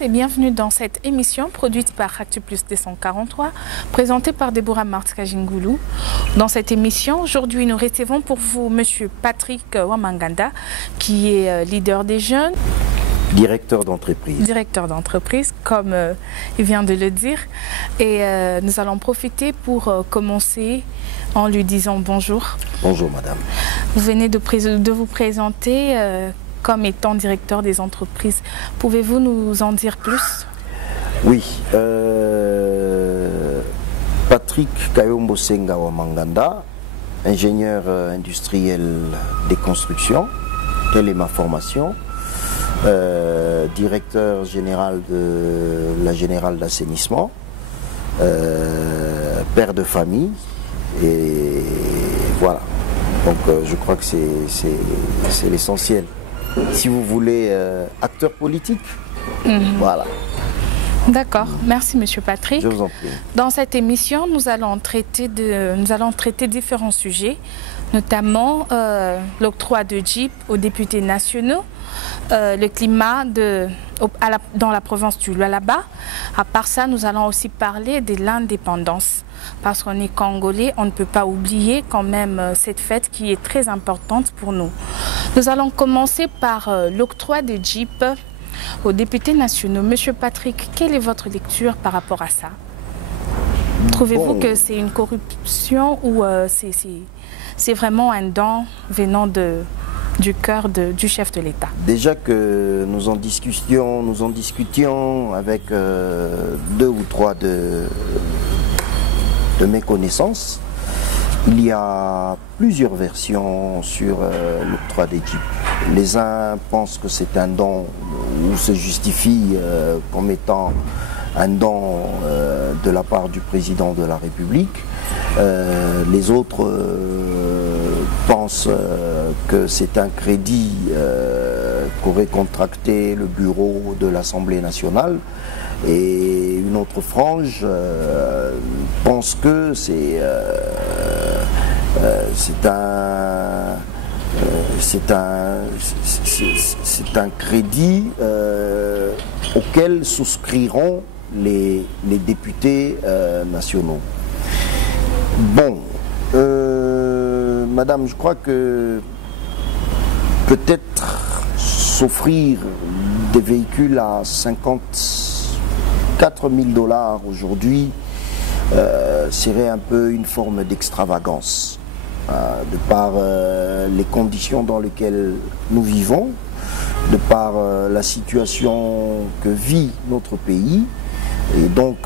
Et bienvenue dans cette émission produite par Actu Plus 243, présentée par Deborah Martz-Kajingoulou. Dans cette émission, aujourd'hui, nous recevons pour vous Monsieur Patrick Wamanganda, qui est leader des jeunes. Directeur d'entreprise. Directeur d'entreprise, comme il vient de le dire. Et nous allons profiter pour commencer en lui disant bonjour. Bonjour madame. Vous venez de vous présenter comme étant directeur des entreprises. Pouvez-vous nous en dire plus? Oui, Patrick Kayombo Senga Wamanganda, ingénieur industriel des constructions, telle est ma formation, directeur général de la Générale d'assainissement, père de famille, et voilà. Donc je crois que c'est l'essentiel. Si vous voulez, acteur politique, voilà. D'accord, merci Monsieur Patrick. Je vous en prie. Dans cette émission, nous allons traiter différents sujets, notamment l'octroi de Jeep aux députés nationaux, le climat dans la province du Lualaba. À part ça, nous allons aussi parler de l'indépendance. Parce qu'on est congolais, on ne peut pas oublier quand même cette fête qui est très importante pour nous. Nous allons commencer par l'octroi de Jeep aux députés nationaux. Monsieur Patrick, quelle est votre lecture par rapport à ça? Trouvez-vous que c'est une corruption ou c'est vraiment un don venant du cœur du chef de l'État? Déjà que nous en discutions avec deux ou trois de mes connaissances, il y a plusieurs versions sur l'octroi des Jeeps. Les uns pensent que c'est un don ou se justifie comme étant un don de la part du président de la République. Les autres pensent que c'est un crédit qu'aurait contracté le bureau de l'Assemblée nationale. Et une autre frange pense que c'est un crédit auquel souscriront les députés nationaux. Bon, madame, je crois que peut-être s'offrir des véhicules à 54 000 $ aujourd'hui serait un peu une forme d'extravagance, de par les conditions dans lesquelles nous vivons, de par la situation que vit notre pays. Et donc,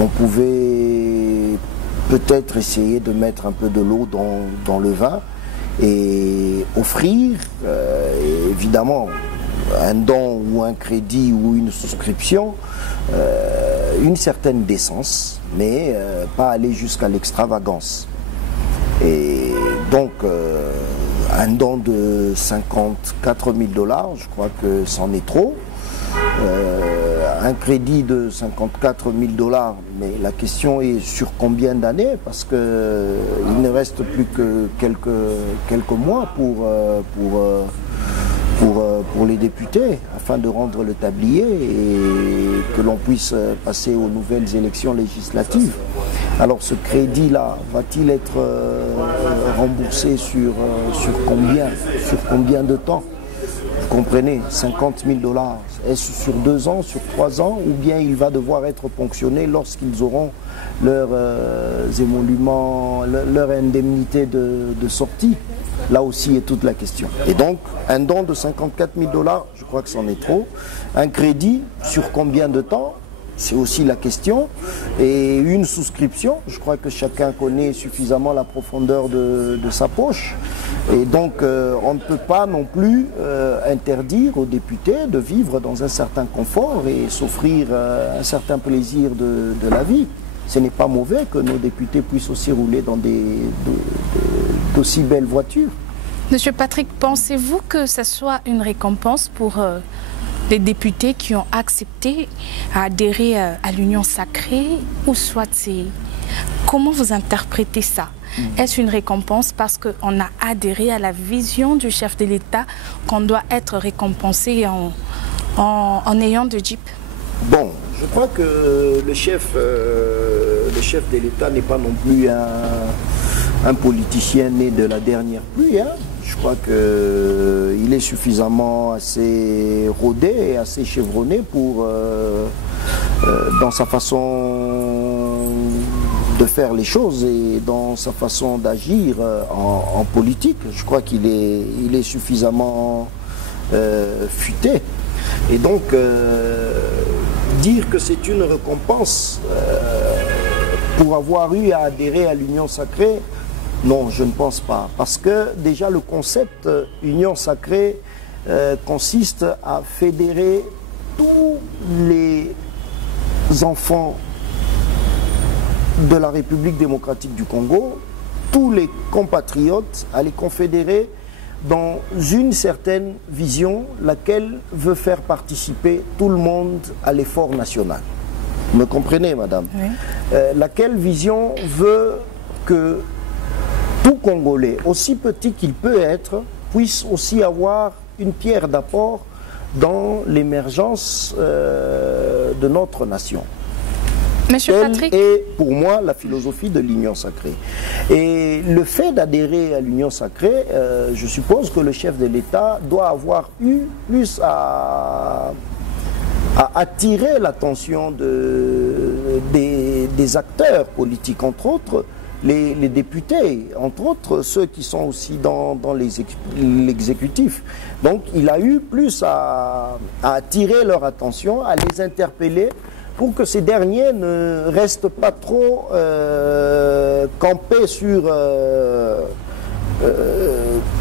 on pouvait peut-être essayer de mettre un peu de l'eau dans le vin et offrir, évidemment, un don ou un crédit ou une souscription, une certaine décence, mais pas aller jusqu'à l'extravagance. Et donc, un don de 54 000 $, je crois que c'en est trop. Un crédit de 54 000 $, mais la question est sur combien d'années, parce qu'il ne reste plus que quelques mois pour les députés, afin de rendre le tablier et que l'on puisse passer aux nouvelles élections législatives. Alors ce crédit-là, va-t-il être remboursé sur combien de temps? Vous comprenez, 50 000 $, est-ce sur 2 ans, sur 3 ans, ou bien il va devoir être ponctionné lorsqu'ils auront leurs émoluments, leur indemnité de sortie? Là aussi est toute la question. Et donc, un don de 54 000 $, je crois que c'en est trop. Un crédit, sur combien de temps? C'est aussi la question. Et une souscription, je crois que chacun connaît suffisamment la profondeur de sa poche. Et donc, on ne peut pas non plus interdire aux députés de vivre dans un certain confort et s'offrir un certain plaisir de la vie. Ce n'est pas mauvais que nos députés puissent aussi rouler dans d'aussi belles voitures. Monsieur Patrick, pensez-vous que ce soit une récompense pour les députés qui ont accepté à adhérer à l'Union sacrée, ou soit c'est... Comment vous interprétez ça? Est-ce une récompense parce qu'on a adhéré à la vision du chef de l'État qu'on doit être récompensé en ayant de Jeep? Bon, je crois que le chef de l'État n'est pas non plus un politicien né de la dernière pluie. Hein. Je crois qu'il est suffisamment assez rodé et assez chevronné pour, dans sa façon de faire les choses et dans sa façon d'agir en politique. Je crois qu'il est suffisamment futé. Et donc, dire que c'est une récompense pour avoir eu à adhérer à l'Union sacrée, non, je ne pense pas. Parce que déjà le concept Union sacrée consiste à fédérer tous les enfants de la République démocratique du Congo, tous les compatriotes, à les confédérer dans une certaine vision, laquelle veut faire participer tout le monde à l'effort national. Vous me comprenez, madame? Oui. Laquelle vision veut que tout Congolais, aussi petit qu'il peut être, puisse aussi avoir une pierre d'apport dans l'émergence de notre nation. Monsieur Patrick. Et pour moi la philosophie de l'Union sacrée. Et le fait d'adhérer à l'Union sacrée, je suppose que le chef de l'État doit avoir eu plus à attirer l'attention des acteurs politiques, entre autres les députés, entre autres ceux qui sont aussi dans l'exécutif. Donc il a eu plus à attirer leur attention, à les interpeller, pour que ces derniers ne restent pas trop campés sur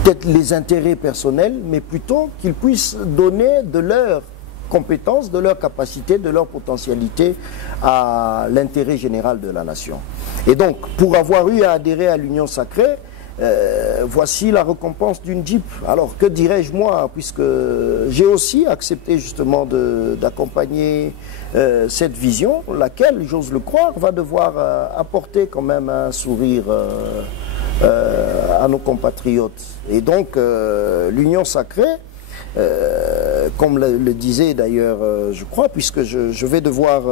peut-être les intérêts personnels, mais plutôt qu'ils puissent donner de leurs compétences, de leurs capacités, de leur potentialité à l'intérêt général de la nation. Et donc, pour avoir eu à adhérer à l'Union sacrée, voici la récompense d'une Jeep. Alors, que dirais-je moi, puisque j'ai aussi accepté justement d'accompagner cette vision, laquelle, j'ose le croire, va devoir apporter quand même un sourire à nos compatriotes. Et donc, l'Union sacrée, comme le disait d'ailleurs, je crois, puisque je vais devoir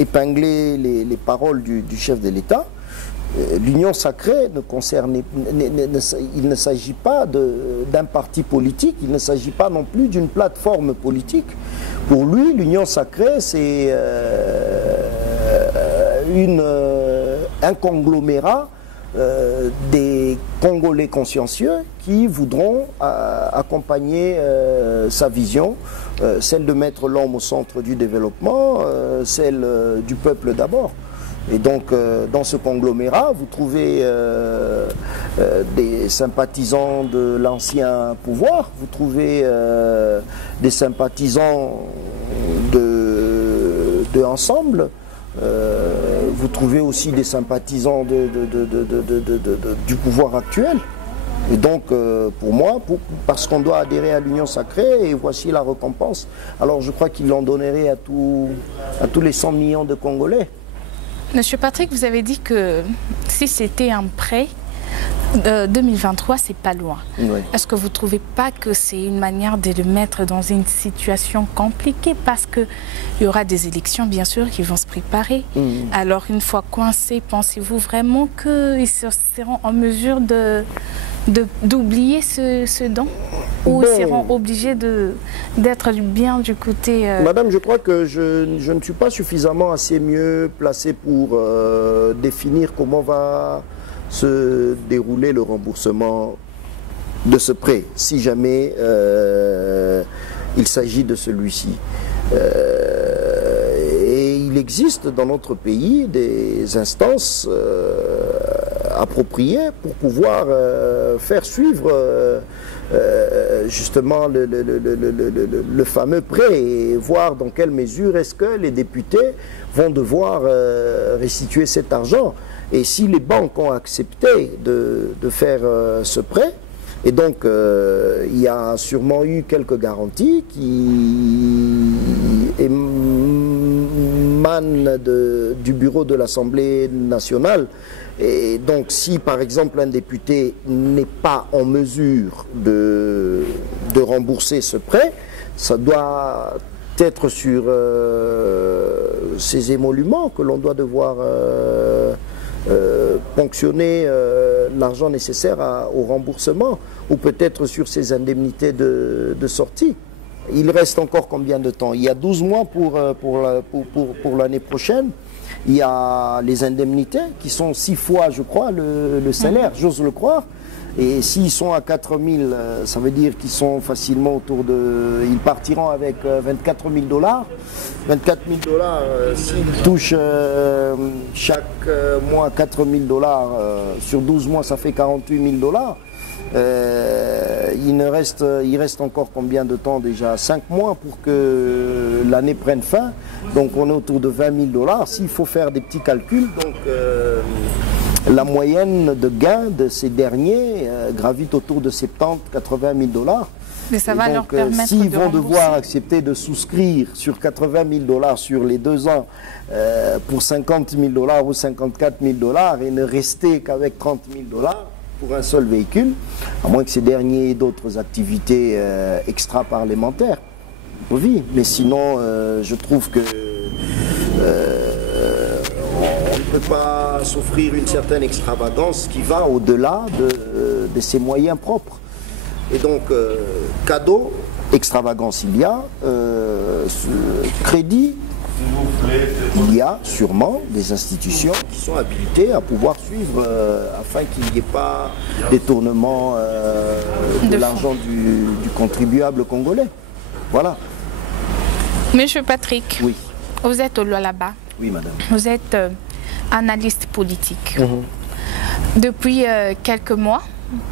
épingler les paroles du chef de l'État, l'Union sacrée ne concerne, il ne s'agit pas d'un parti politique, il ne s'agit pas non plus d'une plateforme politique. Pour lui, l'Union sacrée, c'est un conglomérat des Congolais consciencieux qui voudront accompagner sa vision, celle de mettre l'homme au centre du développement, celle du peuple d'abord. Et donc, dans ce conglomérat, vous trouvez des sympathisants de l'ancien pouvoir, vous trouvez des sympathisants de Ensemble, vous trouvez aussi des sympathisants du pouvoir actuel. Et donc, pour moi, parce qu'on doit adhérer à l'Union sacrée, et voici la récompense, alors je crois qu'il en donnerait à tous les 100 millions de Congolais. Monsieur Patrick, vous avez dit que si c'était un prêt, 2023, c'est pas loin. Oui. Est-ce que vous ne trouvez pas que c'est une manière de le mettre dans une situation compliquée? Parce qu'il y aura des élections, bien sûr, qui vont se préparer. Alors, une fois coincés, pensez-vous vraiment qu'ils seront en mesure d'oublier ce don? Ou ils seront obligés d'être bien du côté... Madame, je crois que je ne suis pas suffisamment assez mieux placé pour définir comment va se dérouler le remboursement de ce prêt, si jamais il s'agit de celui-ci. Et il existe dans notre pays des instances appropriées pour pouvoir faire suivre justement le fameux prêt et voir dans quelle mesure est-ce que les députés vont devoir restituer cet argent. Et si les banques ont accepté de faire ce prêt, et donc il y a sûrement eu quelques garanties qui émanent du bureau de l'Assemblée nationale. Et donc si par exemple un député n'est pas en mesure de rembourser ce prêt, Ça doit être sur ces émoluments que l'on doit devoir ponctionner l'argent nécessaire au remboursement, ou peut-être sur ces indemnités de sortie. Il reste encore combien de temps? Il y a 12 mois pour l'année prochaine. Il y a les indemnités qui sont 6 fois, je crois, le salaire, j'ose le croire. Et s'ils sont à 4 000, ça veut dire qu'ils sont facilement autour de... Ils partiront avec 24 000 $. 24 000 $, s'ils touchent chaque mois 4 000 $, sur 12 mois, ça fait 48 000 $. Il reste encore combien de temps déjà? 5 mois pour que l'année prenne fin. Donc on est autour de 20 000 $. S'il faut faire des petits calculs, donc la moyenne de gains de ces derniers gravite autour de 70 000 $, 80 000 $. Mais ça va leur permettre s'ils de vont rembourser. devoir accepter de souscrire sur 80 000 $ sur les 2 ans pour 50 000 $ ou 54 000 $ et ne rester qu'avec 30 000 $ pour un seul véhicule, à moins que ces derniers aient d'autres activités extra-parlementaires. Oui, mais sinon, je trouve que on ne peut pas s'offrir une certaine extravagance qui va au-delà de ses moyens propres. Et donc, cadeau, extravagance il y a, crédit, il y a sûrement des institutions qui sont habilitées à pouvoir suivre afin qu'il n'y ait pas détournement de l'argent du contribuable congolais. Voilà. Monsieur Patrick, Oui. vous êtes au Lualaba. Oui, madame. Vous êtes analyste politique. Depuis quelques mois,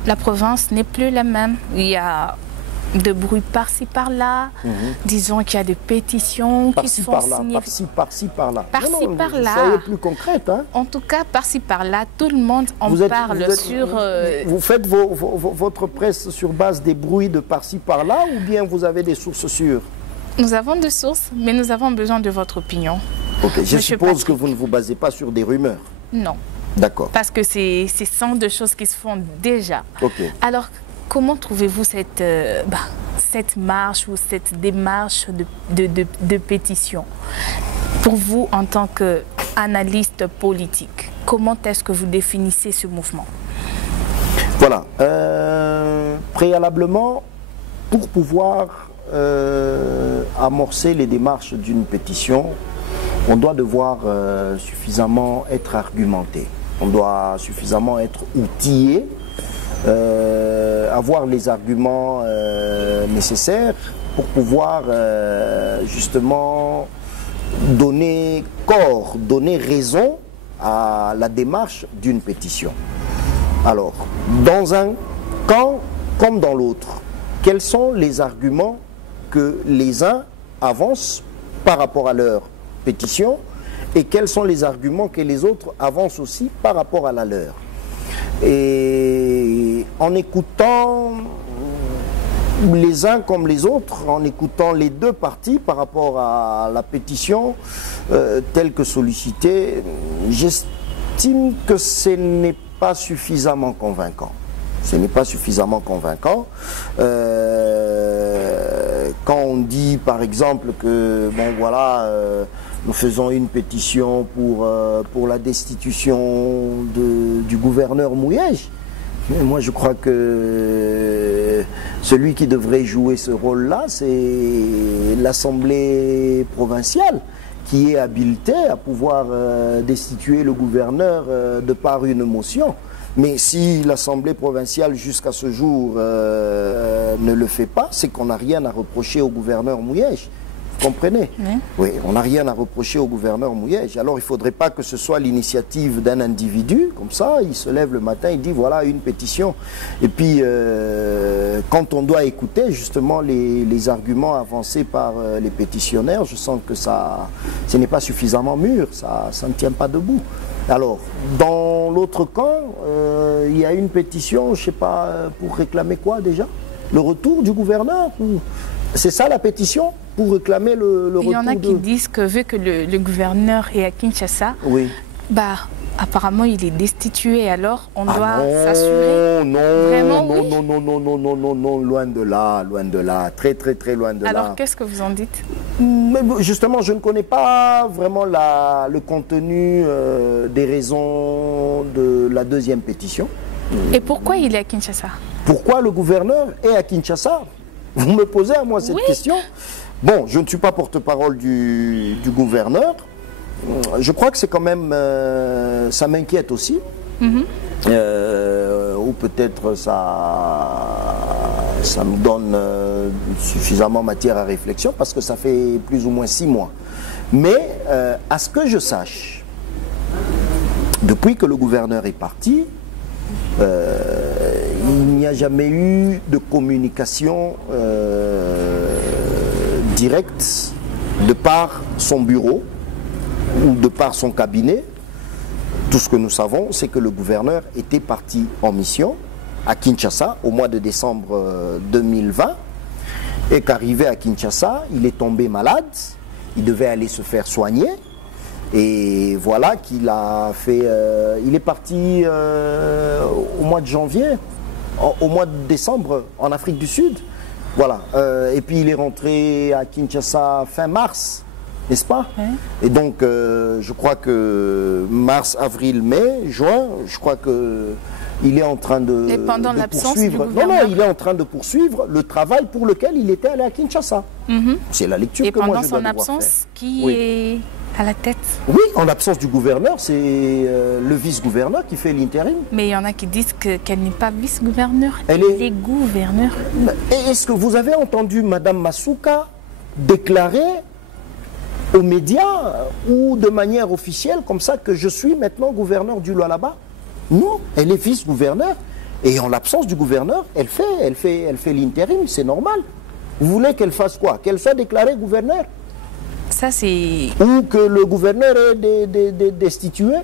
la province n'est plus la même. Il y a de bruit par-ci par-là. Disons qu'il y a des pétitions qui se font signer. Par-ci par-là. Par-ci par-là. Soyez plus concrète, hein. En tout cas, par-ci par-là, tout le monde en parle sur... Vous faites votre presse sur base des bruits de par-ci par-là, ou bien vous avez des sources sûres? Nous avons des sources, mais nous avons besoin de votre opinion. Ok, je Monsieur suppose Patrick. que vous ne vous basez pas sur des rumeurs. Non, D'accord. parce que ce sont des choses qui se font déjà. Ok. Alors, comment trouvez-vous cette marche ou cette démarche de pétition? Pour vous, en tant qu'analyste politique, comment est-ce que vous définissez ce mouvement? Voilà. Préalablement, pour pouvoir amorcer les démarches d'une pétition, on doit devoir suffisamment être argumenté. On doit suffisamment être outillé, avoir les arguments nécessaires pour pouvoir justement donner corps, donner raison à la démarche d'une pétition. Alors, dans un camp comme dans l'autre, quels sont les arguments que les uns avancent par rapport à leur pétition et quels sont les arguments que les autres avancent aussi par rapport à la leur? Et en écoutant les uns comme les autres, en écoutant les deux parties par rapport à la pétition telle que sollicitée, j'estime que ce n'est pas suffisamment convaincant. Ce n'est pas suffisamment convaincant. Quand on dit par exemple que bon voilà, nous faisons une pétition pour la destitution du gouverneur Mouyej, mais moi je crois que celui qui devrait jouer ce rôle-là, c'est l'Assemblée provinciale, qui est habilitée à pouvoir destituer le gouverneur de par une motion. Mais si l'Assemblée provinciale jusqu'à ce jour ne le fait pas, c'est qu'on n'a rien à reprocher au gouverneur Mouyej. Vous comprenez? Oui, on n'a rien à reprocher au gouverneur Mouyej. Alors il ne faudrait pas que ce soit l'initiative d'un individu, comme ça, il se lève le matin, il dit voilà une pétition. Et puis quand on doit écouter justement les arguments avancés par les pétitionnaires, je sens que ce n'est pas suffisamment mûr, ça ne tient pas debout. Alors, dans l'autre camp, il y a une pétition, je ne sais pas, pour réclamer quoi déjà? Le retour du gouverneur? C'est ça la pétition? Pour réclamer le retour? Il y en a qui disent que vu que le gouverneur est à Kinshasa, oui. apparemment il est destitué, alors on doit non, s'assurer. non, Vraiment, non, oui. non, non, non, non, non, non, non, loin de là, très, très, très loin de là. Alors qu'est-ce que vous en dites? Mais justement, je ne connais pas vraiment le contenu des raisons de la deuxième pétition. Et pourquoi il est à Kinshasa? Pourquoi le gouverneur est à Kinshasa? Vous me posez à moi cette question? Bon, je ne suis pas porte-parole du gouverneur. Je crois que c'est quand même... ça m'inquiète aussi. Ou peut-être ça me donne suffisamment matière à réflexion parce que ça fait plus ou moins 6 mois. Mais à ce que je sache, depuis que le gouverneur est parti, il n'y a jamais eu de communication directe de par son bureau ou de par son cabinet. Tout ce que nous savons, c'est que le gouverneur était parti en mission à Kinshasa au mois de décembre 2020 et qu'arrivé à Kinshasa, il est tombé malade, il devait aller se faire soigner et voilà qu'il a fait... il est parti au mois de janvier, au mois de décembre en Afrique du Sud. Voilà. Et puis il est rentré à Kinshasa fin mars. N'est-ce pas? Et donc, je crois que mars, avril, mai, juin, je crois que il est en train de, et pendant l'absence du gouverneur. Non, il est en train de poursuivre le travail pour lequel il était allé à Kinshasa. C'est la lecture que moi je dois devoir faire. Et pendant son absence, qui est à la tête? Oui, en l'absence du gouverneur, c'est le vice-gouverneur qui fait l'intérim. Mais il y en a qui disent qu'elle n'est pas vice-gouverneur, elle est gouverneur. Est-ce que vous avez entendu Madame Masuka déclarer aux médias ou de manière officielle comme ça que je suis maintenant gouverneur du Lualaba? Non, elle est vice-gouverneur et en l'absence du gouverneur, elle fait l'intérim, c'est normal. Vous voulez qu'elle fasse quoi? Qu'elle soit déclarée gouverneur? Ça c'est... Ou que le gouverneur est destitué?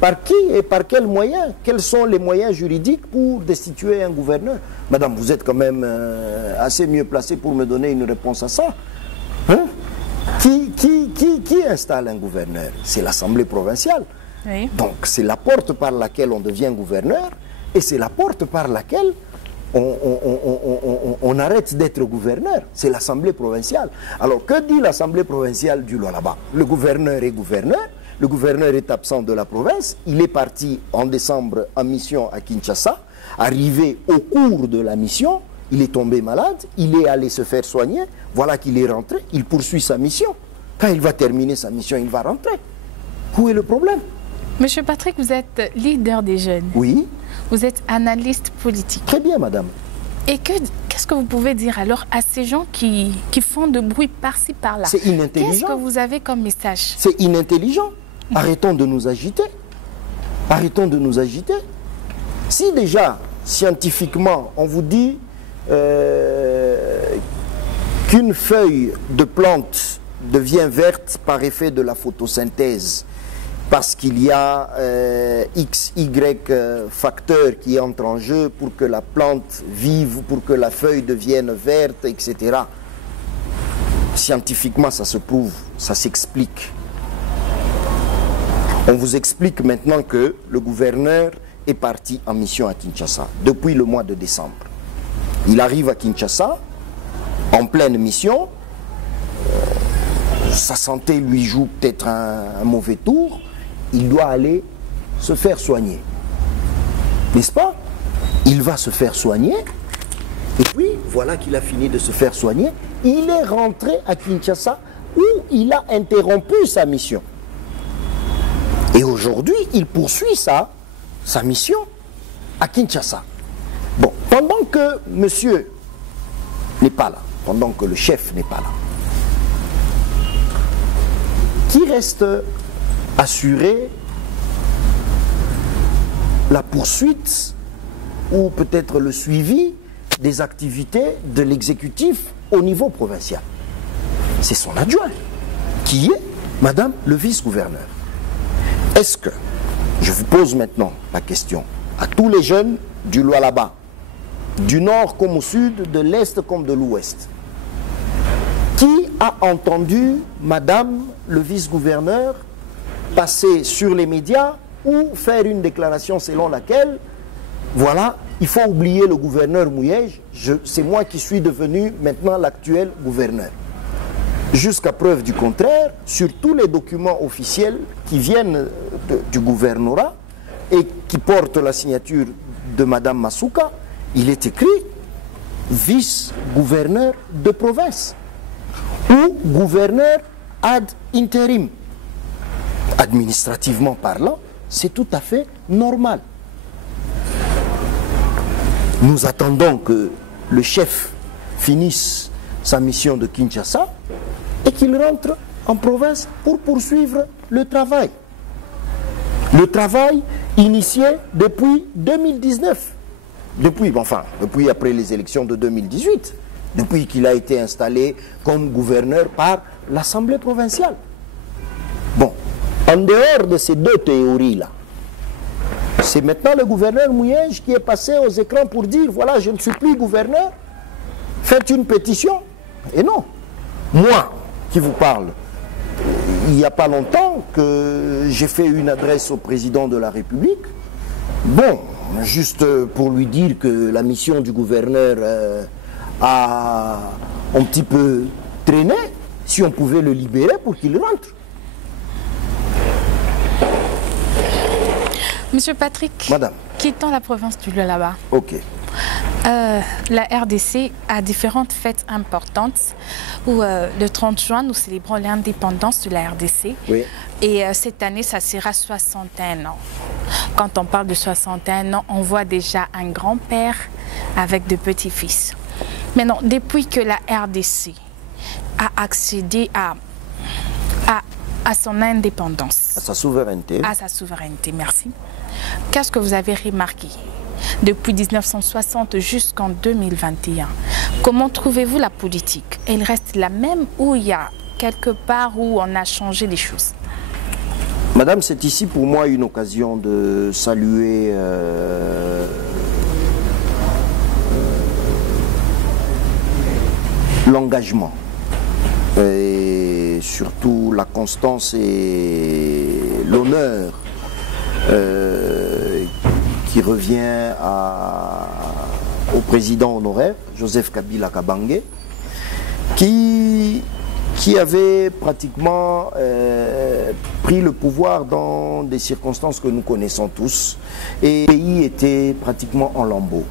Par qui et par quels moyens? Quels sont les moyens juridiques pour destituer un gouverneur? Madame, vous êtes quand même assez mieux placée pour me donner une réponse à ça. Hein? Qui installe un gouverneur? C'est l'Assemblée provinciale. Oui. Donc c'est la porte par laquelle on devient gouverneur et c'est la porte par laquelle on arrête d'être gouverneur. C'est l'Assemblée provinciale. Alors que dit l'Assemblée provinciale du Lualaba? Le gouverneur est gouverneur, le gouverneur est absent de la province, il est parti en décembre en mission à Kinshasa, arrivé au cours de la mission, il est tombé malade, il est allé se faire soigner, voilà qu'il est rentré, il poursuit sa mission. Quand il va terminer sa mission, il va rentrer. Où est le problème? Monsieur Patrick, vous êtes leader des jeunes. Oui. Vous êtes analyste politique. Très bien, madame. Et qu'est-ce que vous pouvez dire alors à ces gens qui font de bruit par-ci, par-là? C'est inintelligent. Qu'est-ce que vous avez comme message? C'est inintelligent. Arrêtons de nous agiter. Arrêtons de nous agiter. Si déjà, scientifiquement, on vous dit qu'une feuille de plante devient verte par effet de la photosynthèse, parce qu'il y a X, Y facteurs qui entrent en jeu pour que la plante vive, pour que la feuille devienne verte, etc. Scientifiquement, ça se prouve, ça s'explique. On vous explique maintenant que le gouverneur est parti en mission à Kinshasa depuis le mois de décembre. Il arrive à Kinshasa en pleine mission. Sa santé lui joue peut-être un mauvais tour. Il doit aller se faire soigner. N'est-ce pas? Il va se faire soigner. Et puis, voilà qu'il a fini de se faire soigner. Il est rentré à Kinshasa où il a interrompu sa mission. Et aujourd'hui, il poursuit sa mission à Kinshasa. Bon, pendant que monsieur n'est pas là, pendant que le chef n'est pas là, qui reste assurer la poursuite ou peut-être le suivi des activités de l'exécutif au niveau provincial? C'est son adjoint, qui est madame le vice-gouverneur. Est-ce que, je vous pose maintenant la question, à tous les jeunes du Lualaba, du nord comme au sud, de l'est comme de l'ouest, qui a entendu madame le vice-gouverneur passer sur les médias ou faire une déclaration selon laquelle, voilà, il faut oublier le gouverneur Mouyej, c'est moi qui suis devenu maintenant l'actuel gouverneur. Jusqu'à preuve du contraire, sur tous les documents officiels qui viennent du gouvernorat et qui portent la signature de Madame Masuka, il est écrit vice-gouverneur de province ou gouverneur ad interim. Administrativement parlant, c'est tout à fait normal. Nous attendons que le chef finisse sa mission de Kinshasa et qu'il rentre en province pour poursuivre le travail. Le travail initié depuis 2019. Depuis après les élections de 2018. Depuis qu'il a été installé comme gouverneur par l'Assemblée provinciale. Bon, en dehors de ces deux théories-là, c'est maintenant le gouverneur Mouyej qui est passé aux écrans pour dire, voilà, je ne suis plus gouverneur, faites une pétition. Et non, moi qui vous parle, il n'y a pas longtemps que j'ai fait une adresse au président de la République, bon, juste pour lui dire que la mission du gouverneur a un petit peu traîné, si on pouvait le libérer pour qu'il rentre. Monsieur Patrick, Madame. Quittant la province du Lualaba. Ok. La RDC a différentes fêtes importantes où le 30 juin, nous célébrons l'indépendance de la RDC. Oui. Et cette année, ça sera 61 ans. Quand on parle de 61 ans, on voit déjà un grand-père avec de petits-fils. Maintenant, depuis que la RDC a accédé à son indépendance. À sa souveraineté. À sa souveraineté, merci. Qu'est-ce que vous avez remarqué depuis 1960 jusqu'en 2021? Comment trouvez-vous la politique? Elle reste la même ou il y a quelque part où on a changé les choses? Madame, c'est ici pour moi une occasion de saluer l'engagement et surtout la constance et l'honneur qui revient au président honoraire, Joseph Kabila Kabange, qui avait pratiquement pris le pouvoir dans des circonstances que nous connaissons tous, et le pays était pratiquement en lambeaux,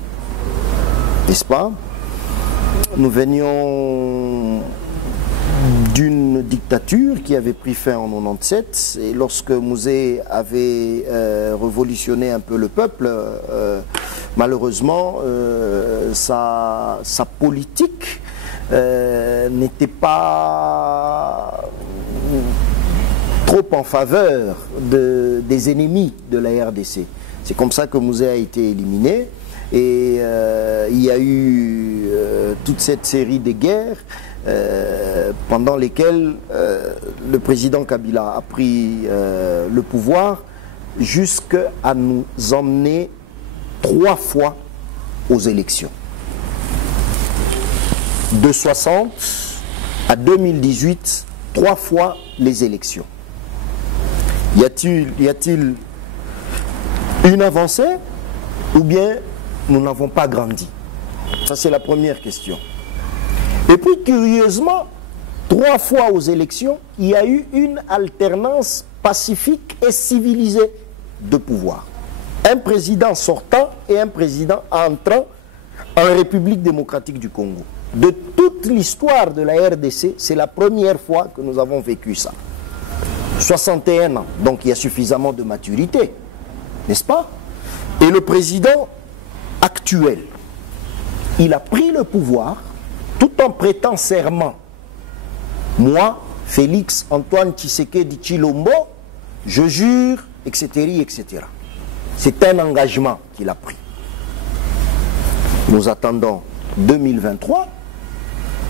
n'est-ce pas? Nous venions d'une dictature qui avait pris fin en 97, et lorsque Mouzé avait révolutionné un peu le peuple, malheureusement sa politique n'était pas trop en faveur des ennemis de la RDC. C'est comme ça que Mouzé a été éliminé, et il y a eu toute cette série de guerres pendant lesquelles le président Kabila a pris le pouvoir jusqu'à nous emmener 3 fois aux élections. De 60 à 2018, 3 fois les élections. Y a-t-il une avancée ou bien nous n'avons pas grandi? Ça, c'est la première question. Et puis, curieusement, 3 fois aux élections, il y a eu une alternance pacifique et civilisée de pouvoir. Un président sortant et un président entrant en République démocratique du Congo. De toute l'histoire de la RDC, c'est la première fois que nous avons vécu ça. 61 ans, donc il y a suffisamment de maturité, n'est-ce pas? Et le président actuel, il a pris le pouvoir tout en prêtant serment. Moi, Félix Antoine Tshisekedi Tshilombo, je jure, etc., etc. C'est un engagement qu'il a pris. Nous attendons 2023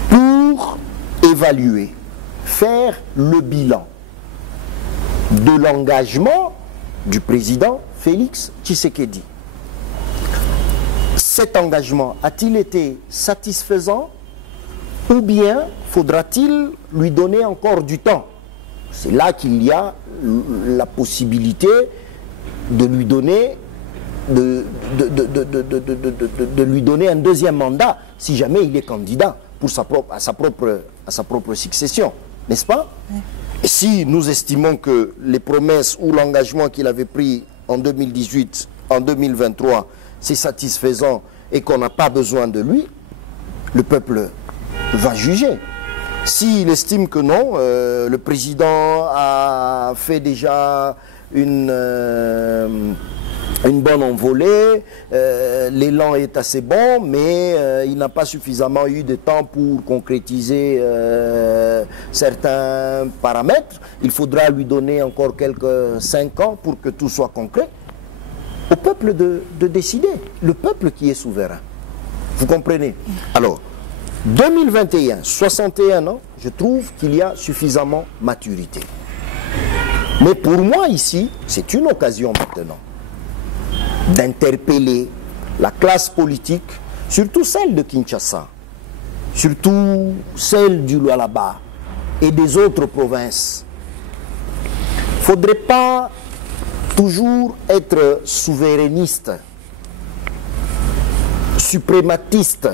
pour évaluer, faire le bilan de l'engagement du président Félix Tshisekedi. Cet engagement a-t-il été satisfaisant ou bien faudra-t-il lui donner encore du temps? C'est là qu'il y a la possibilité de lui donner de lui donner un deuxième mandat si jamais il est candidat pour à sa propre succession, n'est-ce pas? Oui. Et si nous estimons que les promesses ou l'engagement qu'il avait pris en 2018, en 2023, c'est satisfaisant et qu'on n'a pas besoin de lui, le peuple va juger. S'il estime que non, le président a fait déjà une bonne envolée, l'élan est assez bon, mais il n'a pas suffisamment eu de temps pour concrétiser certains paramètres. Il faudra lui donner encore quelques 5 ans pour que tout soit concret. Au peuple de décider, le peuple qui est souverain. Vous comprenez? Alors, 2021, 61 ans, je trouve qu'il y a suffisamment maturité. Mais pour moi ici, c'est une occasion maintenant d'interpeller la classe politique, surtout celle de Kinshasa, surtout celle du Lualaba et des autres provinces. Il ne faudrait pas toujours être souverainiste, suprématiste,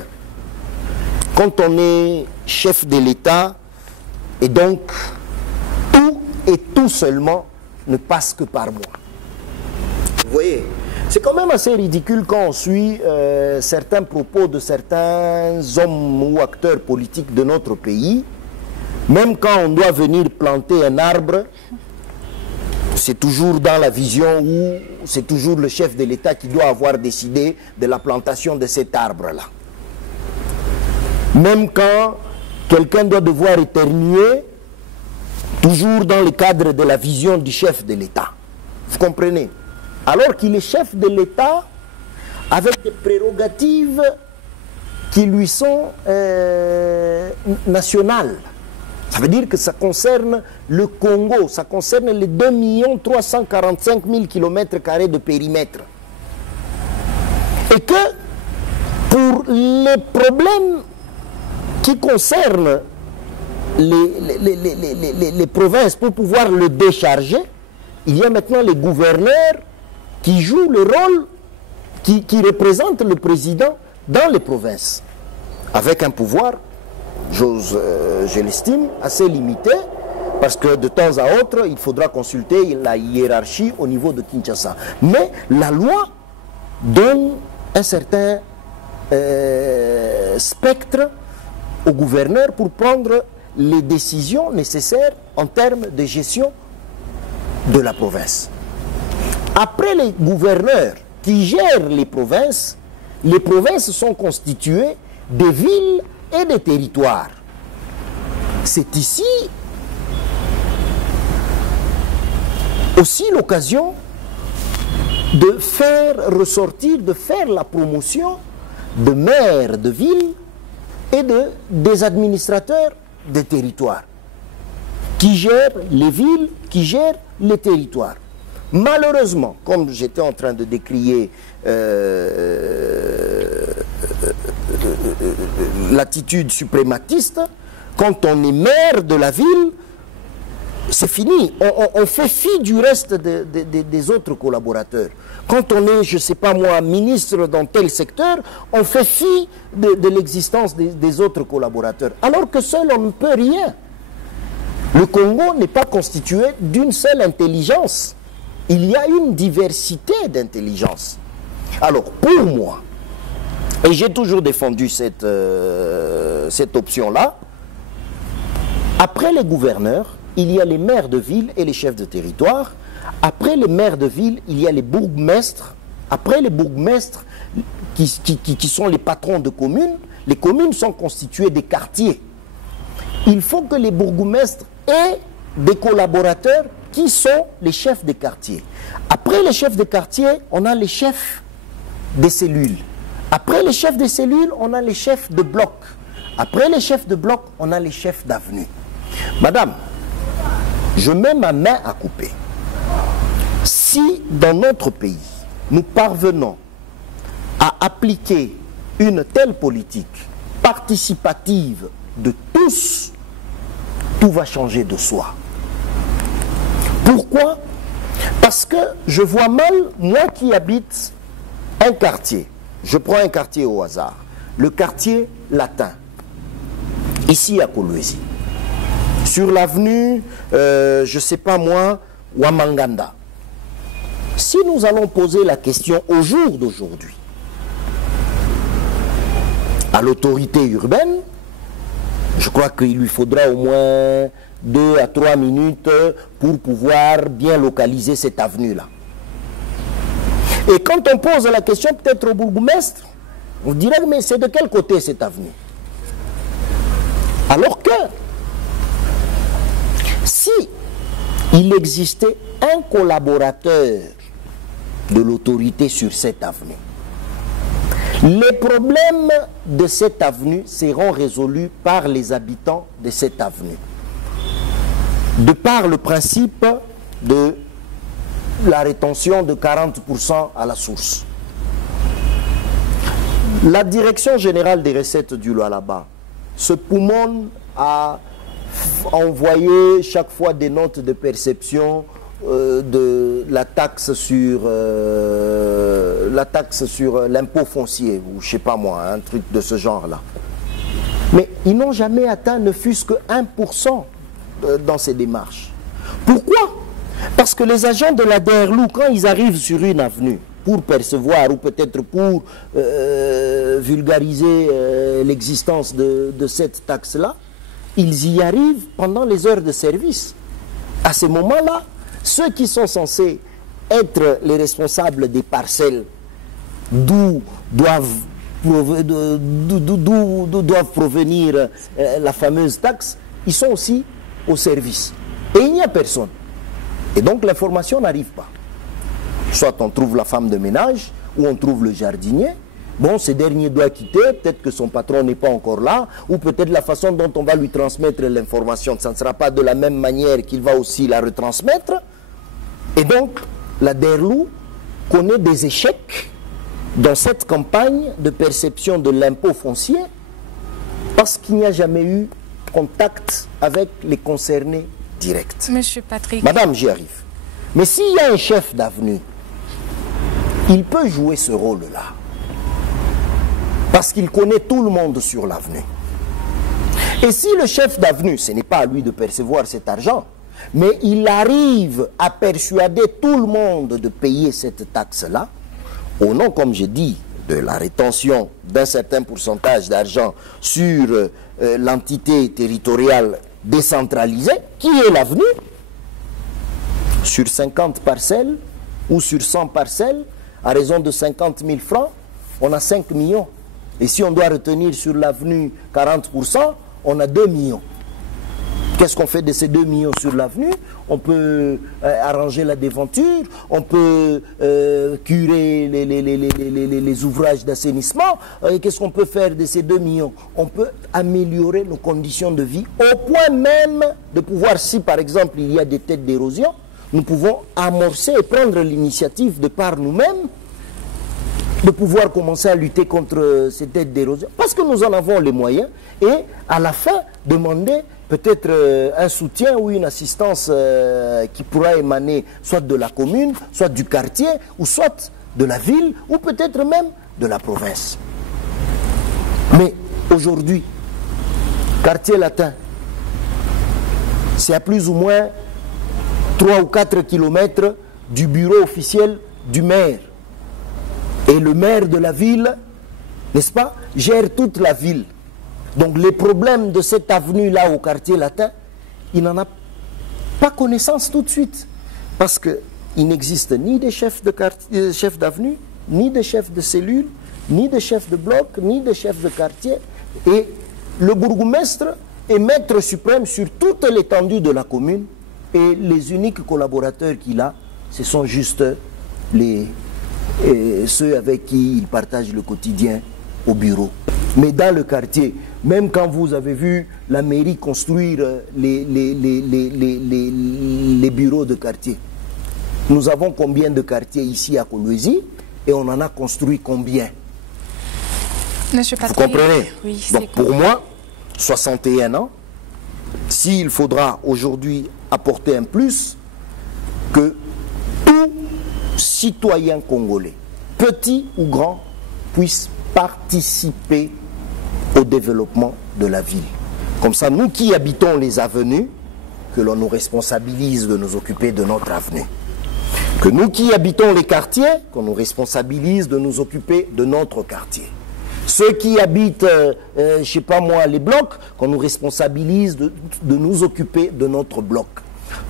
quand on est chef de l'État, et donc tout et tout seulement ne passe que par moi. Vous voyez, c'est quand même assez ridicule quand on suit certains propos de certains hommes ou acteurs politiques de notre pays. Même quand on doit venir planter un arbre, c'est toujours dans la vision où c'est toujours le chef de l'État qui doit avoir décidé de la plantation de cet arbre-là. Même quand quelqu'un doit devoir éternuer, toujours dans le cadre de la vision du chef de l'État. Vous comprenez? Alors qu'il est chef de l'État avec des prérogatives qui lui sont nationales. Ça veut dire que ça concerne le Congo, ça concerne les 2 345 000 km² de périmètre. Et que pour les problèmes qui concernent les provinces, pour pouvoir le décharger, il y a maintenant les gouverneurs qui jouent le rôle, qui représentent le président dans les provinces, avec un pouvoir, je l'estime, assez limité, parce que de temps à autre, il faudra consulter la hiérarchie au niveau de Kinshasa. Mais la loi donne un certain spectre au gouverneur pour prendre les décisions nécessaires en termes de gestion de la province. Après les gouverneurs qui gèrent les provinces sont constituées de villes et de territoires. C'est ici aussi l'occasion de faire ressortir, de faire la promotion de maires de villes et des administrateurs des territoires qui gèrent les villes, qui gèrent les territoires. Malheureusement, comme j'étais en train de décrier l'attitude suprématiste, quand on est maire de la ville, c'est fini. On fait fi du reste des autres collaborateurs. Quand on est, je ne sais pas moi, ministre dans tel secteur, on fait fi de l'existence des autres collaborateurs. Alors que seul, on ne peut rien. Le Congo n'est pas constitué d'une seule intelligence. Il y a une diversité d'intelligence. Alors, pour moi, et j'ai toujours défendu cette option-là, après les gouverneurs, il y a les maires de ville et les chefs de territoire. Après les maires de ville, il y a les bourgmestres. Après les bourgmestres, qui sont les patrons de communes, les communes sont constituées des quartiers. Il faut que les bourgmestres aient des collaborateurs qui sont les chefs des quartiers. Après les chefs de quartier, on a les chefs des cellules. Après les chefs des cellules, on a les chefs de bloc. Après les chefs de bloc, on a les chefs d'avenue. Madame, je mets ma main à couper. Si dans notre pays, nous parvenons à appliquer une telle politique participative de tous, tout va changer de soi. Pourquoi? Parce que je vois mal, moi qui habite un quartier, je prends un quartier au hasard, le quartier latin, ici à Kolwezi, sur l'avenue, je ne sais pas moi, Wamanganda. Si nous allons poser la question au jour d'aujourd'hui à l'autorité urbaine, je crois qu'il lui faudra au moins 2 à 3 minutes pour pouvoir bien localiser cette avenue-là. Et quand on pose la question peut-être au bourgmestre, on dirait mais c'est de quel côté cette avenue? Alors que si il existait un collaborateur de l'autorité sur cette avenue, les problèmes de cette avenue seront résolus par les habitants de cette avenue. De par le principe de la rétention de 40% à la source. La Direction générale des recettes du Lualaba se poumonne à envoyer chaque fois des notes de perception de la taxe sur l'impôt foncier, ou je sais pas moi, un truc de ce genre-là. Mais ils n'ont jamais atteint ne fût-ce que 1% dans ces démarches. Pourquoi? Parce que les agents de la DERLU, quand ils arrivent sur une avenue pour percevoir ou peut-être pour vulgariser l'existence de cette taxe-là, ils y arrivent pendant les heures de service. À ce moment-là, ceux qui sont censés être les responsables des parcelles d'où doivent provenir la fameuse taxe, ils sont aussi au service. Et il n'y a personne. Et donc l'information n'arrive pas. Soit on trouve la femme de ménage, ou on trouve le jardinier. Bon, ce dernier doit quitter, peut-être que son patron n'est pas encore là, ou peut-être la façon dont on va lui transmettre l'information, ça ne sera pas de la même manière qu'il va aussi la retransmettre. Et donc, la DERLU connaît des échecs dans cette campagne de perception de l'impôt foncier parce qu'il n'y a jamais eu contact avec les concernés directs. Monsieur Patrick. Madame, j'y arrive. Mais s'il y a un chef d'avenue, il peut jouer ce rôle-là. Parce qu'il connaît tout le monde sur l'avenue. Et si le chef d'avenue, ce n'est pas à lui de percevoir cet argent, mais il arrive à persuader tout le monde de payer cette taxe-là, au nom, comme je dis, de la rétention d'un certain pourcentage d'argent sur l'entité territoriale décentralisée, qui est l'avenue, sur 50 parcelles ou sur 100 parcelles, à raison de 50 000 francs, on a 5 millions. Et si on doit retenir sur l'avenue 40%, on a 2 millions. Qu'est-ce qu'on fait de ces 2 millions sur l'avenue? On peut arranger la déventure, on peut curer les ouvrages d'assainissement. Qu'est-ce qu'on peut faire de ces 2 millions? On peut améliorer nos conditions de vie au point même de pouvoir, si par exemple il y a des têtes d'érosion, nous pouvons amorcer et prendre l'initiative de par nous-mêmes de pouvoir commencer à lutter contre ces têtes d'érosion. Parce que nous en avons les moyens et à la fin demander peut-être un soutien ou une assistance qui pourra émaner soit de la commune, soit du quartier, ou soit de la ville, ou peut-être même de la province. Mais aujourd'hui, quartier latin, c'est à plus ou moins 3 ou 4 kilomètres du bureau officiel du maire. Et le maire de la ville, n'est-ce pas, gère toute la ville. Donc les problèmes de cette avenue-là au quartier latin, il n'en a pas connaissance tout de suite. Parce qu'il n'existe ni des chefs d'avenue, ni des chefs de cellule, ni des chefs de bloc, ni des chefs de quartier. Et le bourgmestre est maître suprême sur toute l'étendue de la commune. Et les uniques collaborateurs qu'il a, ce sont juste ceux avec qui il partage le quotidien au bureau. Mais dans le quartier, même quand vous avez vu la mairie construire les bureaux de quartier, nous avons combien de quartiers ici à Kolwezi et on en a construit combien? Monsieur Patrick, vous comprenez? Oui, donc pour moi, 61 ans, s'il faudra aujourd'hui apporter un plus, que citoyen congolais, petit ou grand, puisse participer au développement de la ville. Comme ça, nous qui habitons les avenues, que l'on nous responsabilise de nous occuper de notre avenue. Que nous qui habitons les quartiers, qu'on nous responsabilise de nous occuper de notre quartier. Ceux qui habitent, je sais pas moi, les blocs, qu'on nous responsabilise de nous occuper de notre bloc.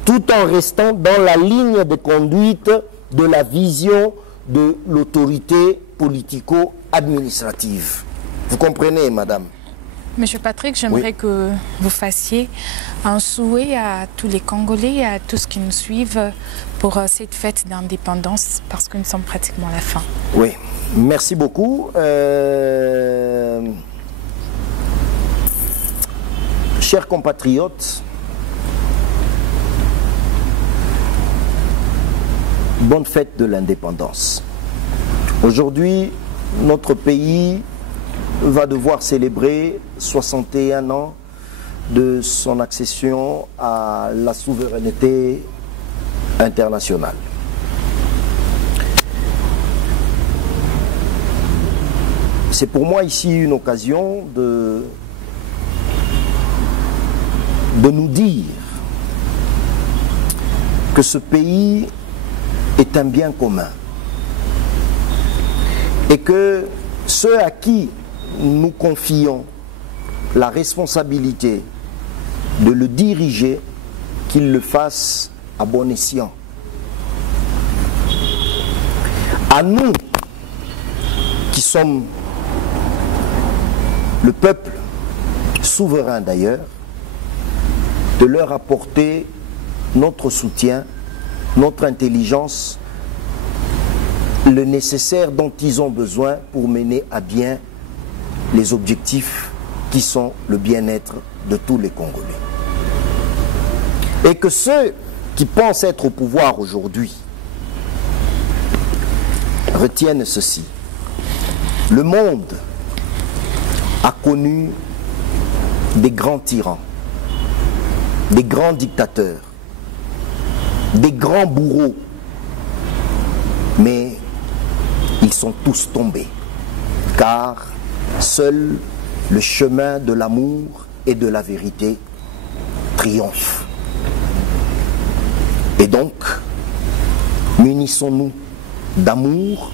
Tout en restant dans la ligne de conduite de la vision de l'autorité politico-administrative. Vous comprenez, madame? Monsieur Patrick, j'aimerais que vous fassiez un souhait à tous les Congolais et à tous ceux qui nous suivent pour cette fête d'indépendance, parce que nous sommes pratiquement à la fin. Oui, merci beaucoup. Chers compatriotes, bonne fête de l'indépendance. Aujourd'hui, notre pays va devoir célébrer 61 ans de son accession à la souveraineté internationale. C'est pour moi ici une occasion de nous dire que ce pays est un bien commun et que ceux à qui nous confions la responsabilité de le diriger, qu'ils le fassent à bon escient. À nous, qui sommes le peuple souverain d'ailleurs, de leur apporter notre soutien, notre intelligence, le nécessaire dont ils ont besoin pour mener à bien les objectifs qui sont le bien-être de tous les Congolais. Et que ceux qui pensent être au pouvoir aujourd'hui retiennent ceci. Le monde a connu des grands tyrans, des grands dictateurs, des grands bourreaux, mais ils sont tous tombés, car seul le chemin de l'amour et de la vérité triomphe. Et donc, munissons-nous d'amour,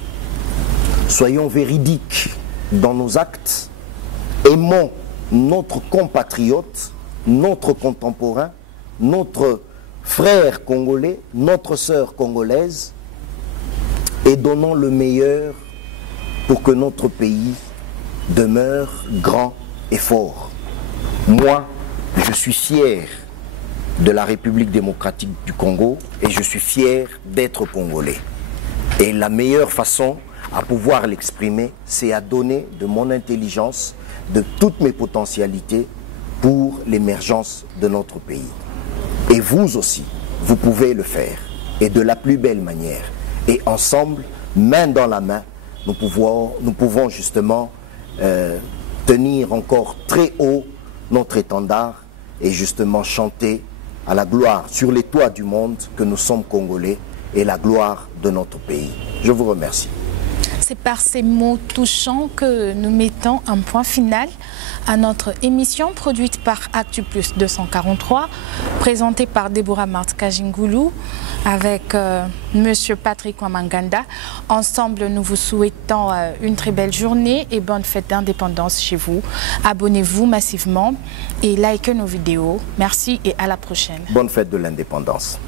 soyons véridiques dans nos actes, aimons notre compatriote, notre contemporain, notre frère congolais, notre sœur congolaise, et donnons le meilleur pour que notre pays demeure grand et fort. Moi, je suis fier de la République démocratique du Congo et je suis fier d'être congolais. Et la meilleure façon à pouvoir l'exprimer, c'est à donner de mon intelligence, de toutes mes potentialités pour l'émergence de notre pays. Et vous aussi, vous pouvez le faire, et de la plus belle manière. Et ensemble, main dans la main, nous pouvons justement tenir encore très haut notre étendard et justement chanter à la gloire sur les toits du monde que nous sommes Congolais et la gloire de notre pays. Je vous remercie. C'est par ces mots touchants que nous mettons un point final à notre émission produite par ActuPlus 243, présentée par Deborah Marthe-Kajingoulou avec Monsieur Patrick Wamanganda. Ensemble, nous vous souhaitons une très belle journée et bonne fête d'indépendance chez vous. Abonnez-vous massivement et likez nos vidéos. Merci et à la prochaine. Bonne fête de l'indépendance.